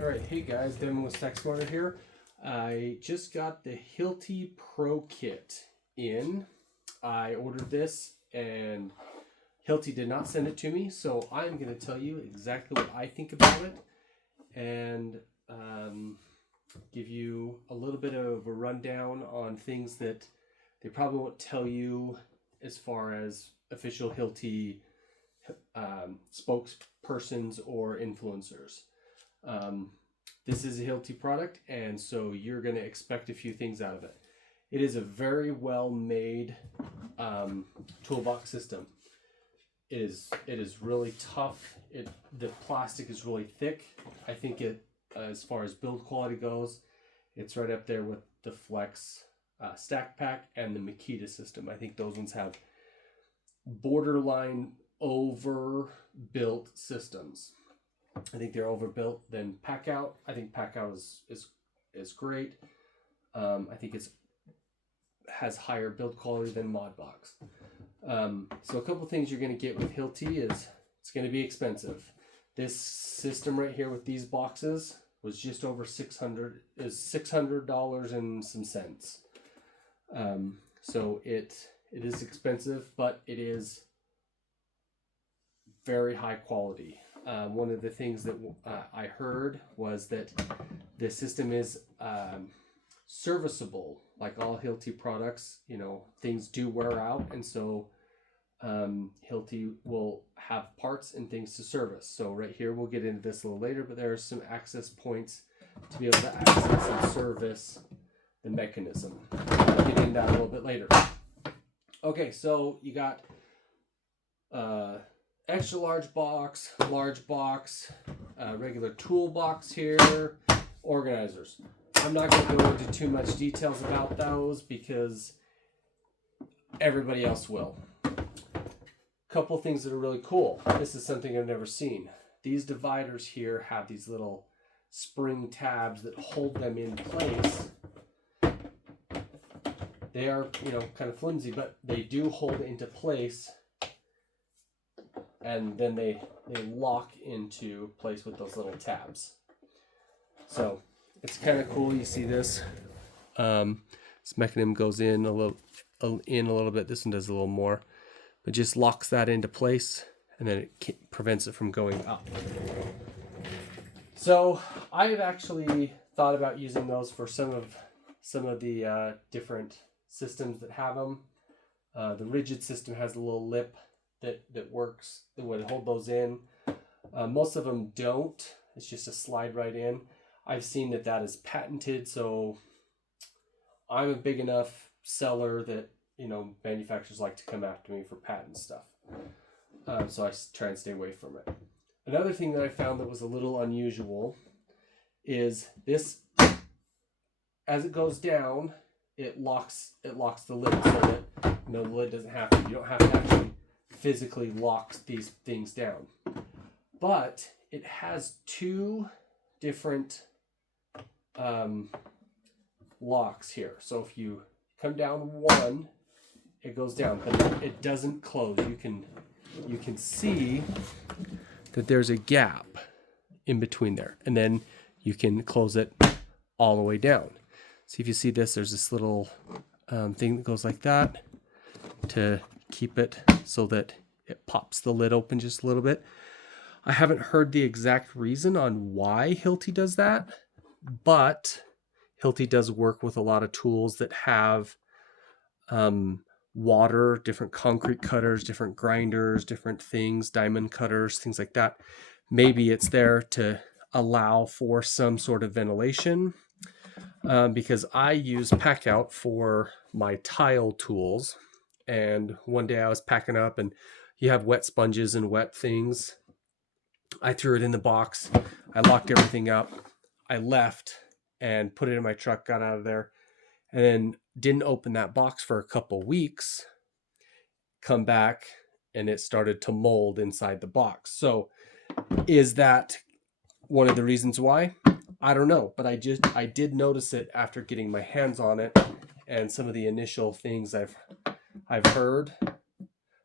All right, hey guys, Devin with StackSmarter here. I just got the Hilti PROKIT in. I ordered this and Hilti did not send it to me, so I'm going to tell you exactly what I think about it and give you a little bit of a rundown on things that they probably won't tell you as far as official Hilti spokespersons or influencers. This is a Hilti product, and so you're going to expect a few things out of it. It is a very well made toolbox system. It is really tough. The plastic is really thick. I think it, as far as build quality goes, it's right up there with the Flex Stack Pack and the Makita system. I think those ones have borderline overbuilt systems. I think they're overbuilt than Packout. I think Packout is great. I think has higher build quality than Modbox. So a couple things you're going to get with Hilti is it's going to be expensive. This system right here with these boxes was just over $600 and some cents. So it is expensive, but it is very high quality. One of the things that I heard was that the system is serviceable. Like all Hilti products, you know, things do wear out, and so Hilti will have parts and things to service. So right here, we'll get into this a little later, but there are some access points to be able to access and service the mechanism. I'll get into that a little bit later. Okay, so you got extra large box, regular toolbox here, organizers. I'm not going to go into too much details about those because everybody else will. Couple things that are really cool. This is something I've never seen. These dividers here have these little spring tabs that hold them in place. They are, you know, kind of flimsy, but they do hold into place, and then they lock into place with those little tabs. So it's kind of cool. You see this. This mechanism goes in a little bit. This one does a little more, but just locks that into place, and then it prevents it from going up. So I've actually thought about using those for some of the different systems that have them. The rigid system has a little lip that works, that would hold those in. Most of them don't. It's just a slide right in. I've seen that is patented, so I'm a big enough seller that, you know, manufacturers like to come after me for patent stuff. So I try and stay away from it. Another thing that I found that was a little unusual is this, as it goes down, it locks the lid so that, you know, the lid doesn't have to, you don't have to actually physically lock these things down. But it has two different locks here. So if you come down one, it goes down, but it doesn't close. You can see that there's a gap in between there, and then you can close it all the way down. See if you see this, there's this little thing that goes like that to keep it so that it pops the lid open just a little bit. I haven't heard the exact reason on why Hilti does that, but Hilti does work with a lot of tools that have water, different concrete cutters, different grinders, different things, diamond cutters, things like that. Maybe it's there to allow for some sort of ventilation, because I use Packout for my tile tools. And one day I was packing up, and you have wet sponges and wet things. I threw it in the box. I locked everything up. I left and put it in my truck, got out of there, and then didn't open that box for a couple weeks. Come back, and it started to mold inside the box. So is that one of the reasons why? I don't know, but I did notice it after getting my hands on it, and some of the initial things I've heard.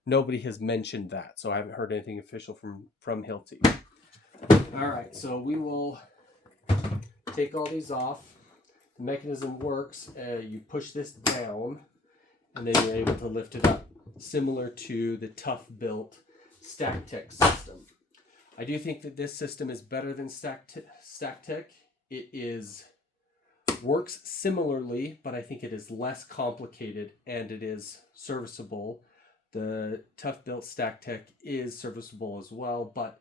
Nobody has mentioned that, so I haven't heard anything official from Hilti. All right, so we will take all these off. The mechanism works. You push this down, and then you're able to lift it up, similar to the Tough Built Stack Tech system. I do think that this system is better than Stack Tech. It works similarly, but I think it is less complicated and it is serviceable. The Tough Built Stack Tech is serviceable as well, but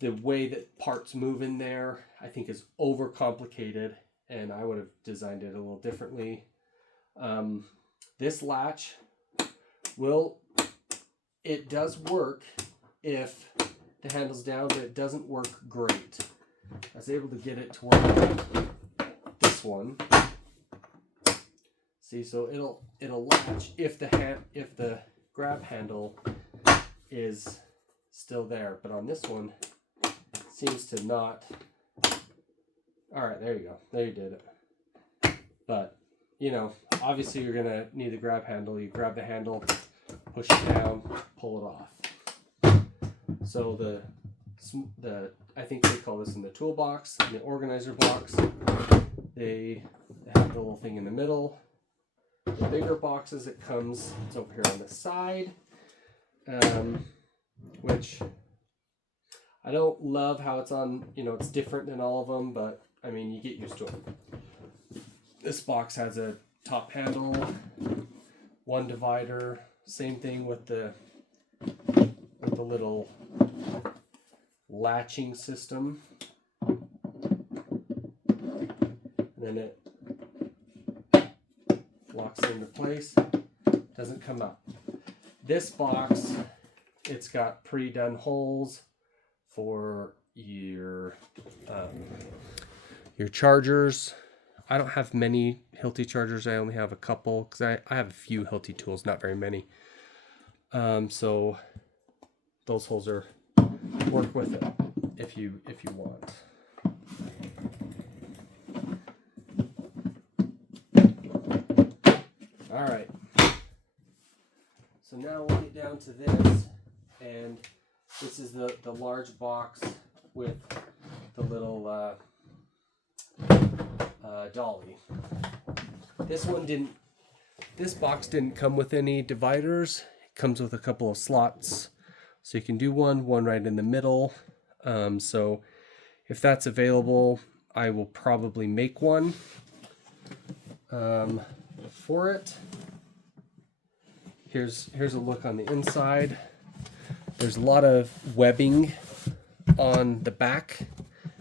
the way that parts move in there, I think, is overcomplicated, and I would have designed it a little differently. This latch it does work if the handle's down, but it doesn't work great. I was able to get it to work this one. See, so it'll latch if the grab handle is still there, but on this one it seems to not. All right, there you go. There you did it. But obviously you're gonna need the grab handle. You grab the handle, push it down, pull it off. So the I think they call this in the toolbox, in the organizer box. They have the little thing in the middle. The bigger boxes, it's over here on the side, which I don't love how it's on. It's different than all of them, but I mean, you get used to it. This box has a top handle, one divider. Same thing with the little latching system. And then it locks into place, doesn't come up. This box, it's got pre-done holes for your chargers. I don't have many Hilti chargers. I only have a couple because I have a few Hilti tools, not very many. So those holes work with it if you want. All right. So now we'll get down to this, and this is the large box with the little dolly. This box didn't come with any dividers. It comes with a couple of slots, so you can do one right in the middle. So if that's available, I will probably make one for it. Here's a look on the inside. There's a lot of webbing on the back,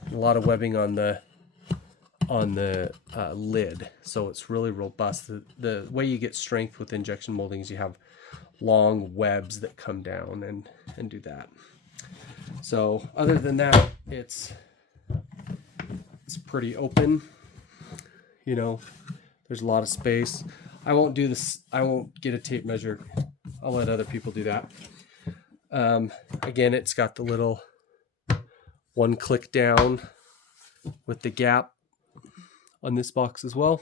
and a lot of webbing on the lid, so it's really robust. The way you get strength with injection molding is you have long webs that come down and do that. So other than that, it's pretty open. There's a lot of space. I won't do this. I won't get a tape measure. I'll let other people do that. Again, it's got the little one click down with the gap on this box as well.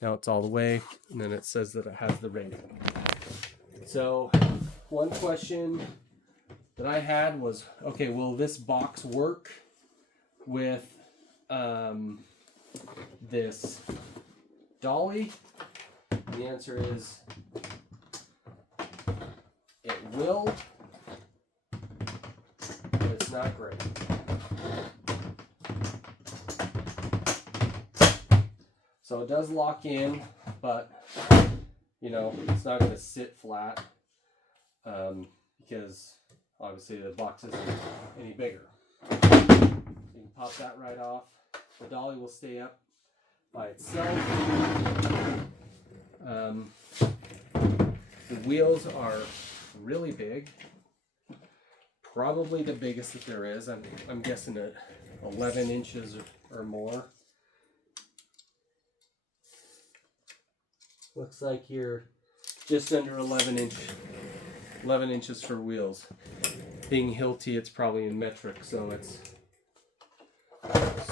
Now it's all the way, and then it says that it has the rating. So one question that I had was, okay, will this box work with this dolly? The answer is it will, but it's not great. So it does lock in, but it's not going to sit flat because obviously the box isn't any bigger. So you can pop that right off. The dolly will stay up by itself. The wheels are really big, probably the biggest that there is. I'm guessing at 11 inches or more. Looks like you're just under 11 inches for wheels. Being Hilti, it's probably in metric, so it's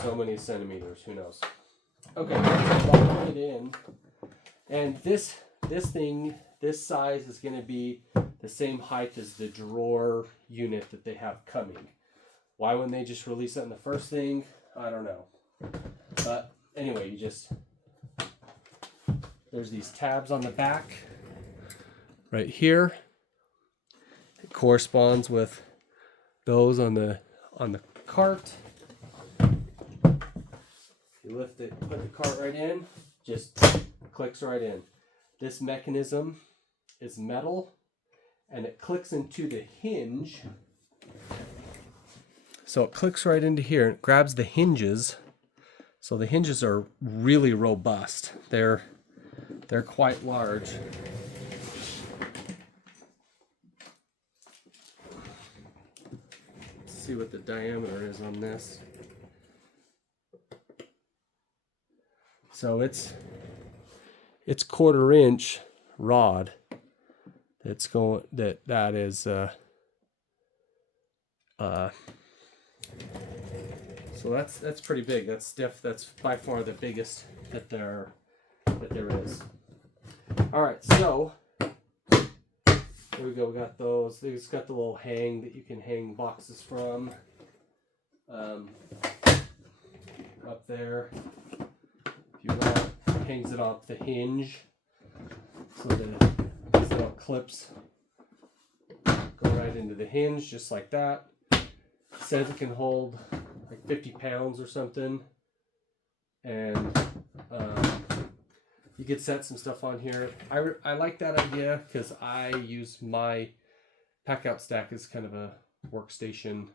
so many centimeters. Who knows? Okay, so lock it in, and this size is going to be the same height as the drawer unit that they have coming. Why wouldn't they just release it in the first thing? I don't know. anyway, there's these tabs on the back right here. It corresponds with those on the cart. You lift it, put the cart right in, just clicks right in. This mechanism is metal and it clicks into the hinge. So it clicks right into here and grabs the hinges. So the hinges are really robust. They're quite large. Let's see what the diameter is on this. So it's 1/4 inch rod. That's going that is so that's pretty big. That's by far the biggest that there is. All right, so here we go. We got those. It's got the little hang that you can hang boxes from. Up there, if you want, hangs it off the hinge so that these little clips go right into the hinge, just like that. It says it can hold like 50 pounds or something, and you could set some stuff on here. I like that idea because I use my pack out stack as kind of a workstation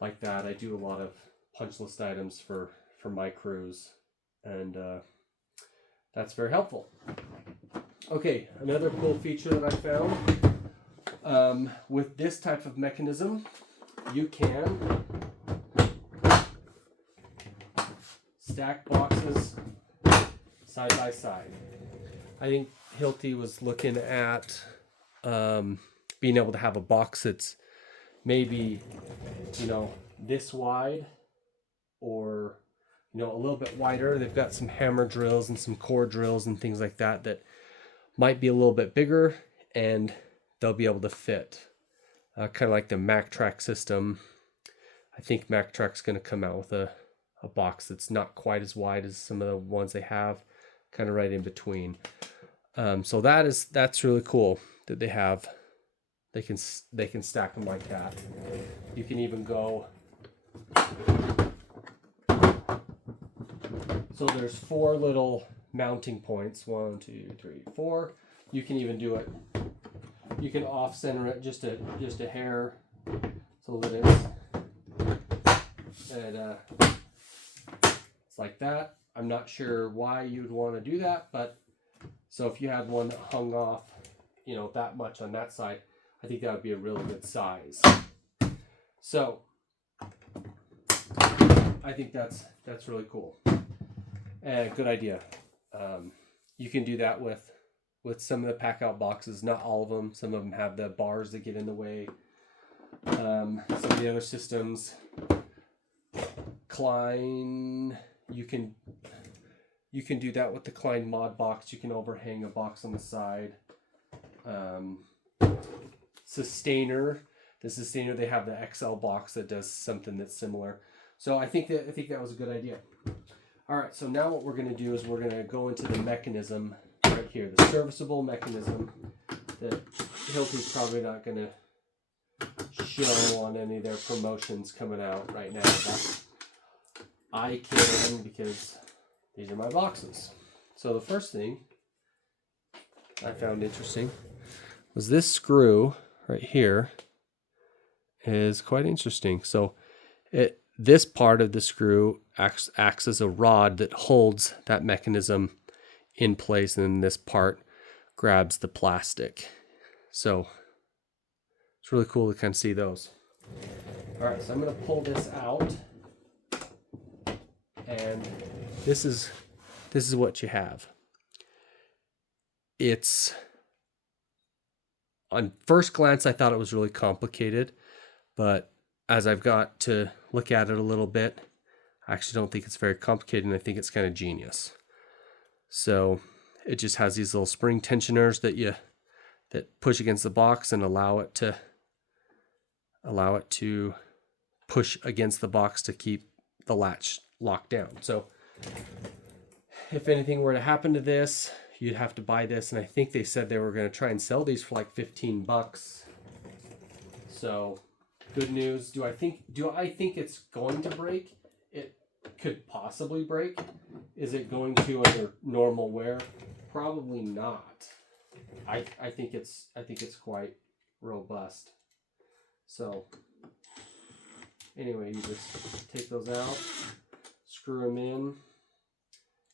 like that. I do a lot of punch list items for my crews, and that's very helpful. Okay, another cool feature that I found with this type of mechanism, you can stack boxes side by side. I think Hilti was looking at being able to have a box that's maybe, this wide or, a little bit wider. They've got some hammer drills and some core drills and things like that that might be a little bit bigger, and they'll be able to fit. Kind of like the MacTrack system. I think MacTrack's going to come out with a box that's not quite as wide as some of the ones they have, kind of right in between. So that's really cool that they have. They can stack them like that. You can even go. So there's 4 little mounting points. 1, 2, 3, 4. You can even do it. You can off center it just a hair, so that it's like that. I'm not sure why you'd want to do that, but so if you had one that hung off, that much on that side, I think that would be a really good size. So I think that's really cool. Good idea. You can do that with some of the pack out boxes, not all of them. Some of them have the bars that get in the way. Some of the other systems, Klein, you can do that with the Klein mod box. You can overhang a box on the side. Sustainer, they have the XL box that does something that's similar. So I think that was a good idea. All right, so now what we're going to do is we're going to go into the mechanism right here, the serviceable mechanism that Hilti's probably not going to show on any of their promotions coming out right now, but I can because these are my boxes. So the first thing I found interesting was this screw right here is quite interesting. So this part of the screw acts as a rod that holds that mechanism in place, and then this part grabs the plastic. So it's really cool to kind of see those. All right, so I'm going to pull this out, and this is what you have. It's, on first glance, I thought it was really complicated, but as I've got to look at it a little bit, I actually don't think it's very complicated, and I think it's kind of genius. So it just has these little spring tensioners that push against the box and allow it to push against the box to keep the latch locked down. So if anything were to happen to this, you'd have to buy this, and I think they said they were going to try and sell these for like 15 bucks. So, good news. Do I think it's going to break? It could possibly break. Is it going to under normal wear? Probably not. I think it's quite robust. So, anyway, you just take those out, screw them in.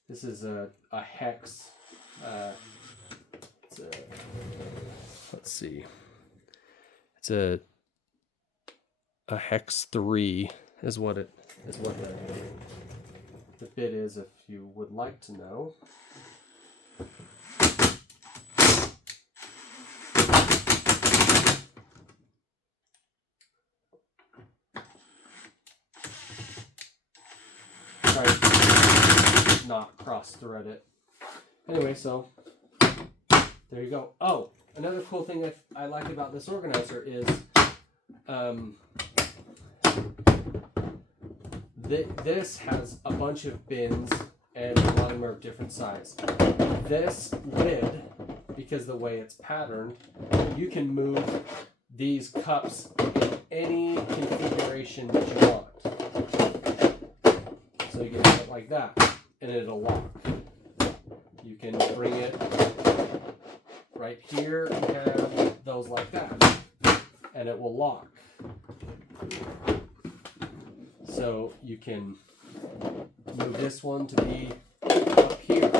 This is a hex. Let's see. It's a hex 3 is what the bit is, if you would like to know. Try to not cross thread it. Anyway, so there you go. Oh, another cool thing I like about this organizer is this has a bunch of bins, and a lot of them are of different size. This lid, because the way it's patterned, you can move these cups in any configuration that you want. So you can have it like that, and it'll lock. You can bring it right here and have those like that, and it will lock. So you can move this one to be up here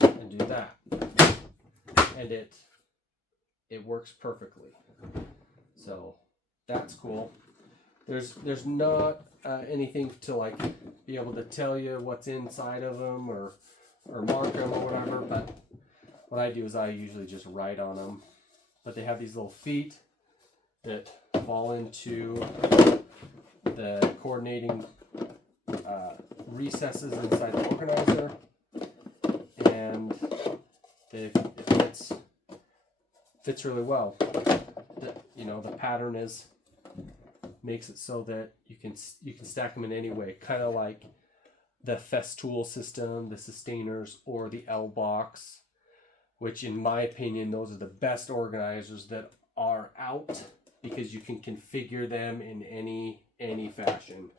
and do that, and it works perfectly. So that's cool. There's not anything to like be able to tell you what's inside of them or mark them or whatever, but what I do is I usually just write on them. But they have these little feet that fall into the coordinating recesses inside the organizer, and it fits really well. The pattern makes it so that you can stack them in any way, kind of like the Festool system, the Sustainers, or the L box, which in my opinion those are the best organizers that are out, because you can configure them in any fashion.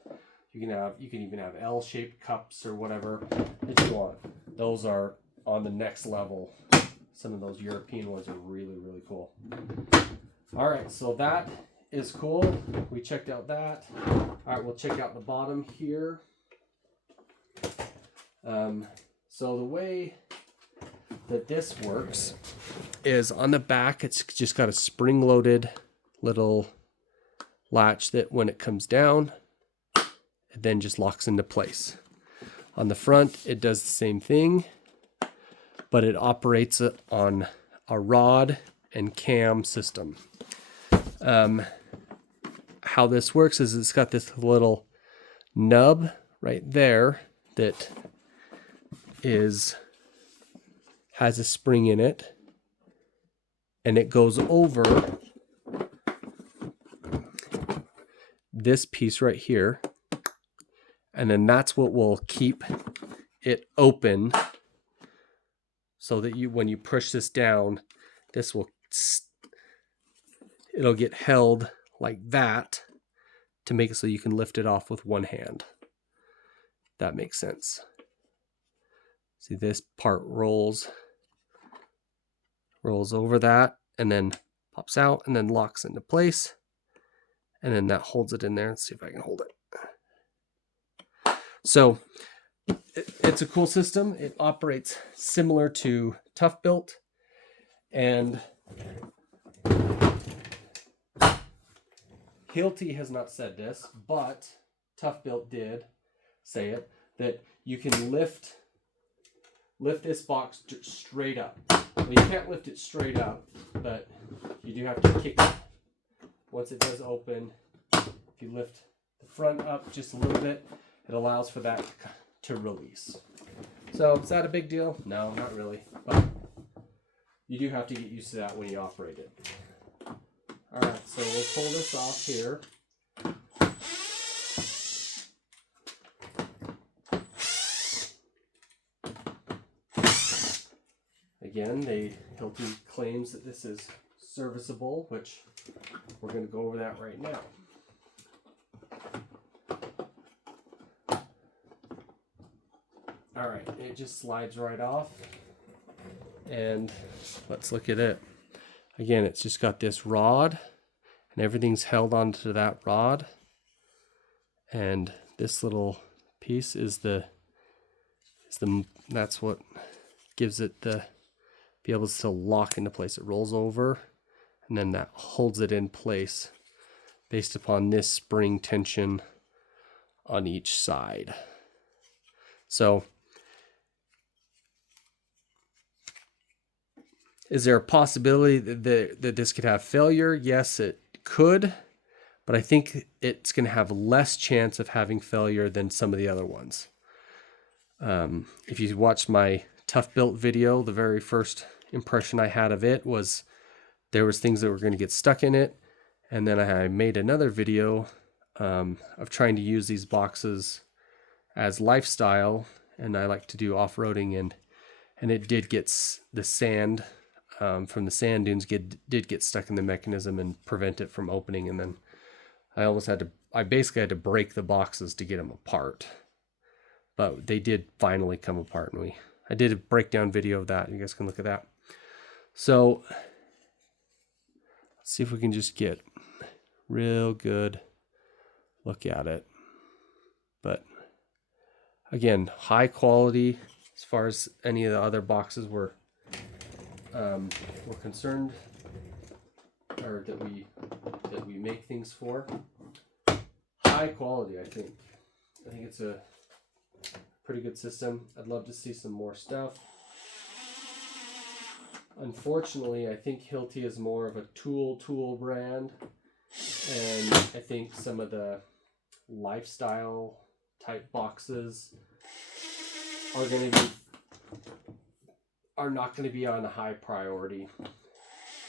You can even have L-shaped cups or whatever that you want. Those are on the next level. Some of those European ones are really, really cool. All right, so that is cool. We checked out that. All right, we'll check out the bottom here. So the way that this works is on the back, it's just got a spring-loaded little latch that when it comes down, it then just locks into place. On the front, it does the same thing, but it operates on a rod and cam system. How this works is it's got this little nub right there that has a spring in it, and it goes over this piece right here, and then that's what will keep it open, so that when you push this down, it'll get held like that to make it so you can lift it off with one hand. That makes sense. See, this part rolls over that, and then pops out, and then locks into place, and then that holds it in there. Let's see if I can hold it. So it's a cool system. It operates similar to Tough Built, and Hilti has not said this, but Tough Built did say it, that you can lift this box straight up. Well, you can't lift it straight up, but you do have to kick it. Once it does open, if you lift the front up just a little bit, it allows for that to release. So is that a big deal? No, not really, but you do have to get used to that when you operate it. All right, so we'll pull this off here. again, Hilti claims that this is serviceable, which we're going to go over that right now. All right, it just slides right off, and let's look at it. Again, it's just got this rod, and everything's held onto that rod, and this little piece is that's what gives it the be able to lock into place. It rolls over, and then that holds it in place based upon this spring tension on each side. So is there a possibility that this could have failure? Yes, it could, but I think it's going to have less chance of having failure than some of the other ones. If you watched my Tough Built video, the very first impression I had of it was there was things that were going to get stuck in it, and then I made another video of trying to use these boxes as lifestyle, and I like to do off-roading, and it did get the sand from the sand dunes did get stuck in the mechanism and prevent it from opening, and then I basically had to break the boxes to get them apart, but they did finally come apart, and I did a breakdown video of that. You guys can look at that. So let's see if we can just get real good look at it. But again, high quality as far as any of the other boxes were concerned, or that we make things for. High quality, I think it's a pretty good system. I'd love to see some more stuff. Unfortunately, I think Hilti is more of a tool brand, and I think some of the lifestyle type boxes are not going to be on a high priority.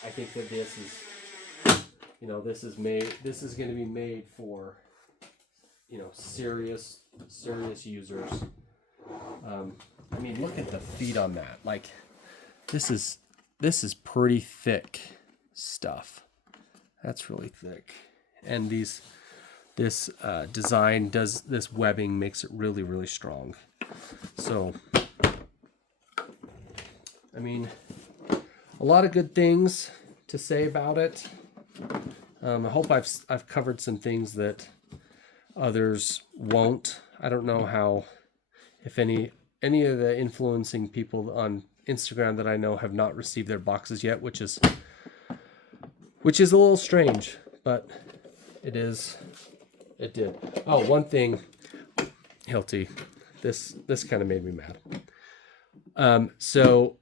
I think that this is going to be made for serious users. I mean, look at the feet on that. Like, this is pretty thick stuff. That's really thick. And this design this webbing makes it really, really strong. So, I mean, a lot of good things to say about it. I hope I've covered some things that others won't. I don't know if any of the influencing people on Instagram that I know have not received their boxes yet, which is a little strange, but it did. Oh, one thing, Hilti, this kind of made me mad. So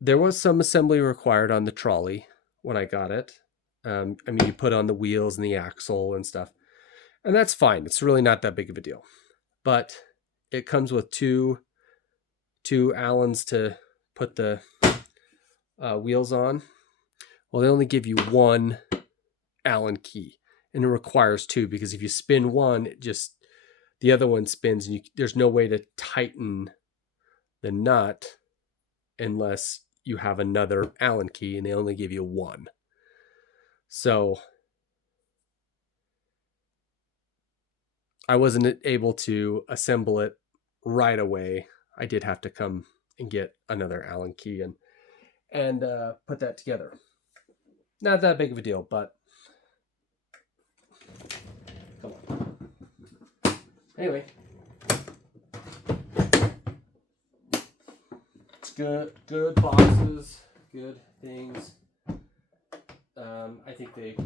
there was some assembly required on the trolley when I got it. I mean, you put on the wheels and the axle and stuff, and that's fine. It's really not that big of a deal, but it comes with two Allens to put the wheels on. Well, they only give you one Allen key, and it requires two, because if you spin one, the other one spins, and there's no way to tighten the nut unless you have another Allen key, and they only give you one. So I wasn't able to assemble it right away. I did have to come and get another Allen key and put that together. Not that big of a deal, but come on. Anyway, it's good boxes, good things. I think they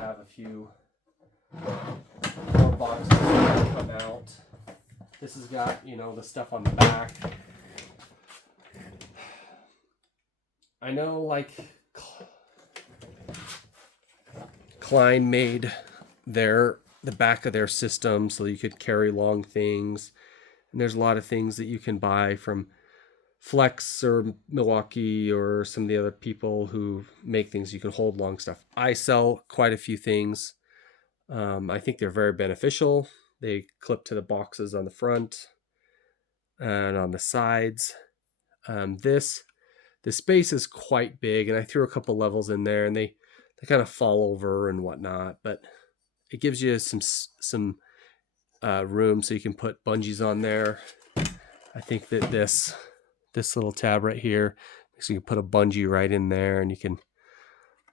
have a few more boxes that come out. This has got, the stuff on the back. I know, like, Klein made the back of their system so you could carry long things. And there's a lot of things that you can buy from Flex or Milwaukee or some of the other people who make things you can hold long stuff. I sell quite a few things. I think they're very beneficial. They clip to the boxes on the front and on the sides. This the space is quite big, and I threw a couple levels in there, and they kind of fall over and whatnot, but it gives you some room so you can put bungees on there. I think that this little tab right here, so you can put a bungee right in there, and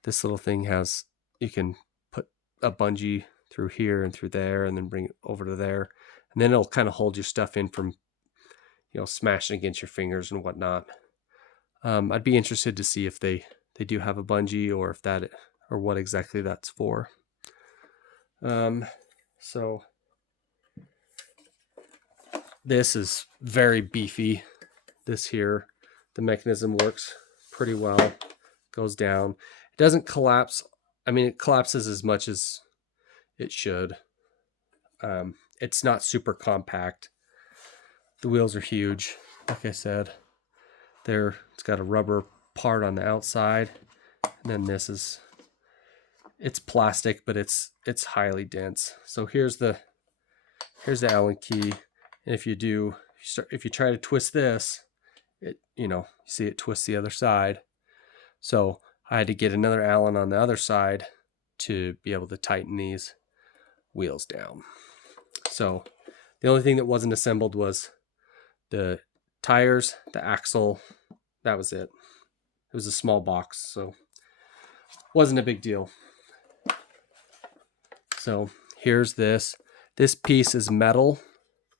this little thing you can put a bungee through here and through there, and then bring it over to there, and then it'll kind of hold your stuff in from, smashing against your fingers and whatnot. I'd be interested to see if they do have a bungee, or what exactly that's for. So this is very beefy. This here, the mechanism works pretty well. Goes down. It doesn't collapse. I mean, it collapses as much as it should. It's not super compact. The wheels are huge. Like I said, it's got a rubber part on the outside, and then it's plastic, but it's highly dense. So here's the Allen key, and if you try to twist this, you see it twists the other side. So I had to get another Allen on the other side to be able to tighten these wheels down. So the only thing that wasn't assembled was the tires, the axle. That was it. It was a small box, so wasn't a big deal. So here's this. This piece is metal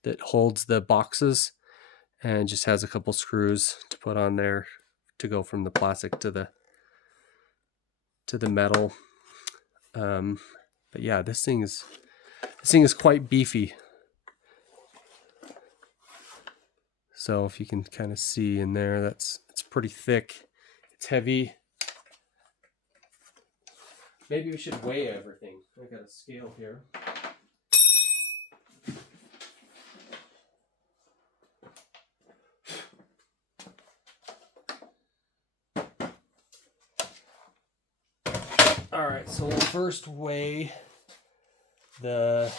that holds the boxes, and just has a couple screws to put on there to go from the plastic to the metal. But yeah, this thing is quite beefy. So if you can kind of see in there, it's pretty thick. It's heavy. Maybe we should weigh everything. I got a scale here. All right, so we'll first weigh the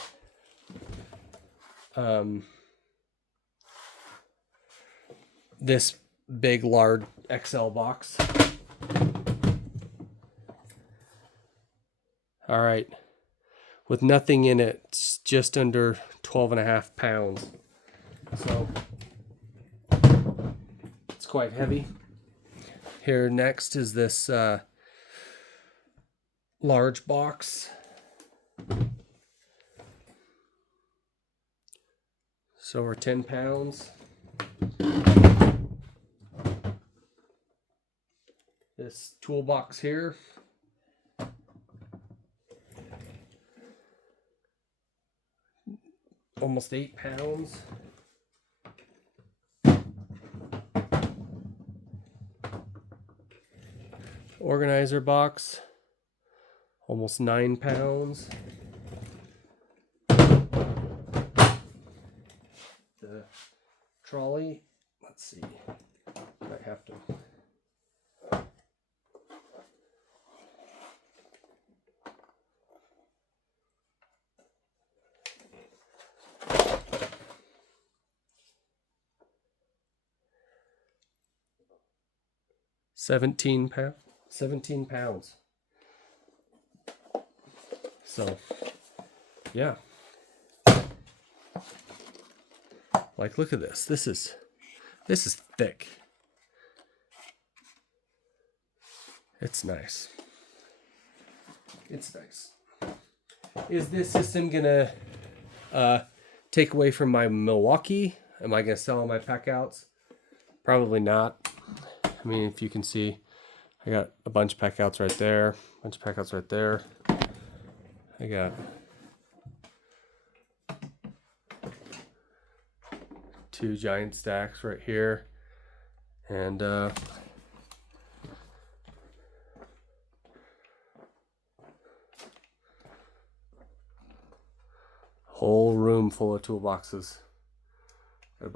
this big, large XL box. All right, with nothing in it, it's just under 12.5 pounds. So it's quite heavy. Here next is this large box. So over 10 pounds. This toolbox here. Almost 8 pounds. Organizer box. Almost 9 pounds. The trolley, let's see, might have to. $17 pounds. So, yeah. Like, look at this. This is thick. It's nice. It's nice. Is this system gonna take away from my Milwaukee? Am I gonna sell all my pack outs? Probably not. I mean, if you can see, I got a bunch of pack outs right there, a bunch of pack outs right there. I got 2 giant stacks right here, and whole room full of toolboxes. Got a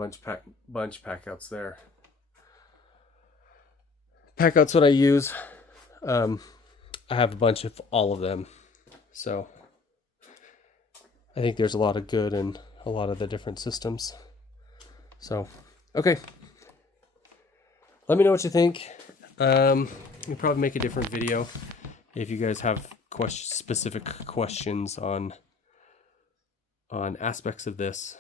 bunch of pack outs there. Pack outs what I use. I have a bunch of all of them, so I think there's a lot of good in a lot of the different systems. So, okay. let me know what you think. We'll probably make a different video if you guys have specific questions on aspects of this.